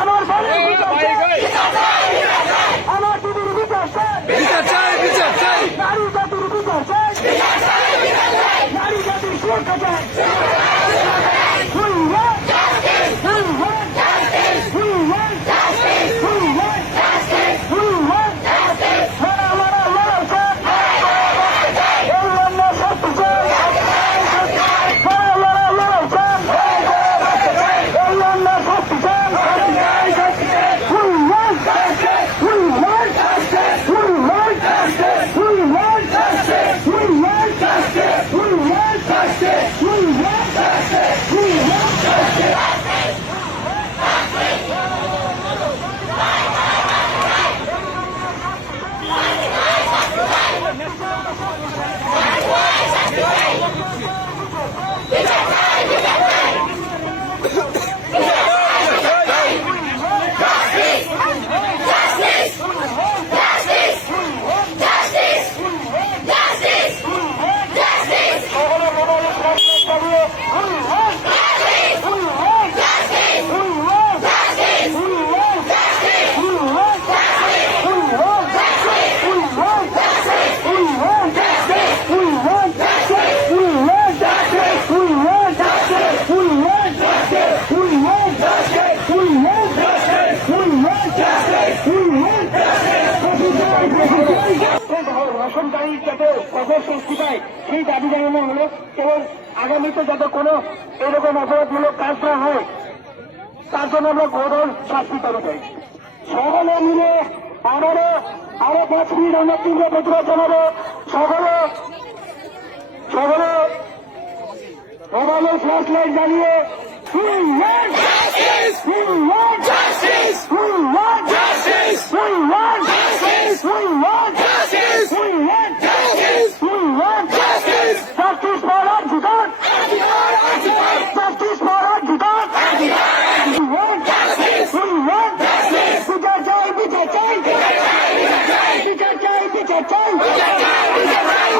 আমার বাড়ির আমার দিদির বিচার চাই, বিচার চাই। নারী জাতির বিচার চাই, নারী জাতির সুরক্ষা চাই। রসনকারী যাতে কঠোর শাস্তি পায় সেই দাবি জানানো হলো এবং আগামীতে যাতে কোনো এরকম অপরাধমূলক কাজ না হয় তার জন্য আমরা কঠোর শাস্তি দাবি চাই। সকলে মিলে আরো 5 মিনিট আমরা তীব্র প্রতিবাদ জানাবো। সকলে মোবাইলে ফ্ল্যাশ লাইট জ্বালিয়ে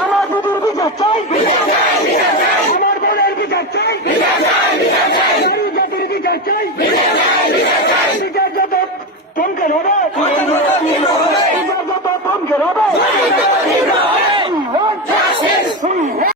আমার দিদির বিচার চাই, আমার বোনের বিচার চাই, নারী জাতির বিচার চাই। বিচার যত থমকে হবে, বিচার যত থমকে হবে।